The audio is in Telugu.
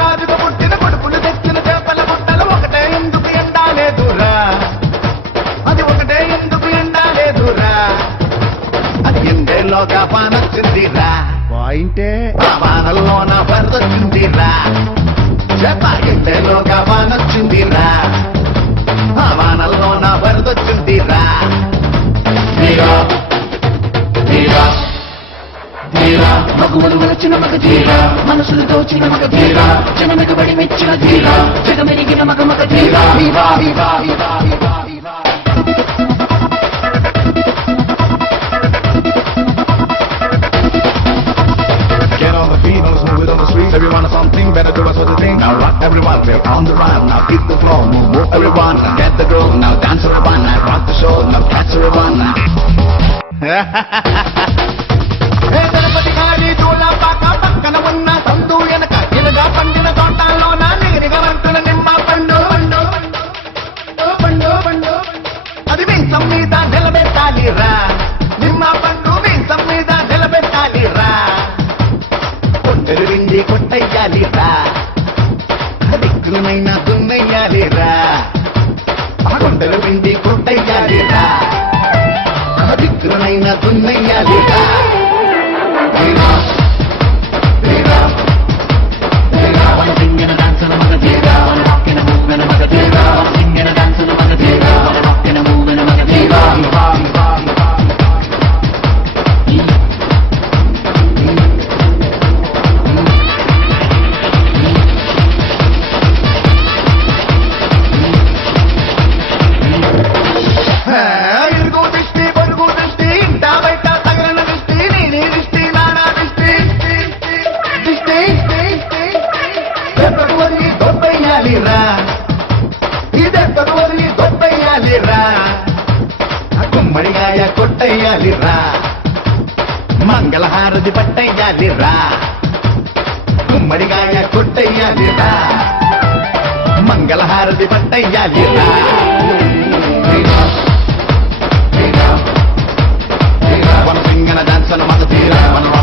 రాజుకు పుట్టిన కొడుకులు తెచ్చిన చేపల పుట్టలు ఒకటే ఎందుకు ఎండాలేదురా, అది ఒకటే ఎందుకు ఎండాలేదురా, అది ఎండేలోగా పానొచ్చిందిరా, పాయింటే ఆ వానల్లో నా వరదొచ్చిందిరా, చేప ఎండేలోగా పానొచ్చిందిరా, ఆ వానల్లో నా వరదొచ్చిందిరా. ధీరా ధీరా ధీరా మగువలు వలచిన మగ ధీరా, మనసులు దోచిన మగ ధీరా, జనమెగబడి మెచ్చిన ధీరా, జగమెరిగిన మగ మగ ధీరా. ధీరా ధీరా ధీరా ధీరా ధీరా. Get on the beat, on the smooth, on the street. Everyone has something, better do us what they think. Now rock everyone, we're on the run. Now keep the flow, move everyone. Now get the groove, now dance everyone. Now rock the show, now catch everyone. Tirupati గాలి దూలపాక పక్కన ఉన్న సందు వెనక ఇలుగా పండిన తోటల్లో నా నీరిగా వంటున నిమ్మ పండు పండు పండు పండు అది వీసం మీద నిలబెట్టాలిరా, నిమ్మ పండు వీసం మీద నిలబెట్టాలిరా, కొండలు విండి కొట్టయ్యాలిరా, దిక్కులమైన దున్నయ్యాలిరా, కొండలు విండి కొట్టయ్యాలిరా, దిక్కులమైన దున్నయ్యాలిరా. ధీరా ధీరా ధీరా wanna sing and dance and mother ధీరా, wanna rock and move and mother ధీరా, wanna sing and dance and mother ధీరా, wanna rock and move and mother ధీరా. ఇరుగు దృష్టి పొరుగు దృష్టి ఇంట బయట తగలన దృష్టి నీ దృష్టి నానా దృష్టి దృష్టి దెబ్బకి దొబ్బయ్యాలిరా, ఈ దెబ్బకి దొబ్బయ్యాలిరా, గుమ్మడిగాయ కొట్టయ్యాలిరా, మంగళహారతి పట్టయ్యాలిరా, గుమ్మడిగాయ కొట్టయ్యాలిరా, మంగళహారతి పట్టయ్యాలిరా. Wanna sing and dance and I'm on the theater.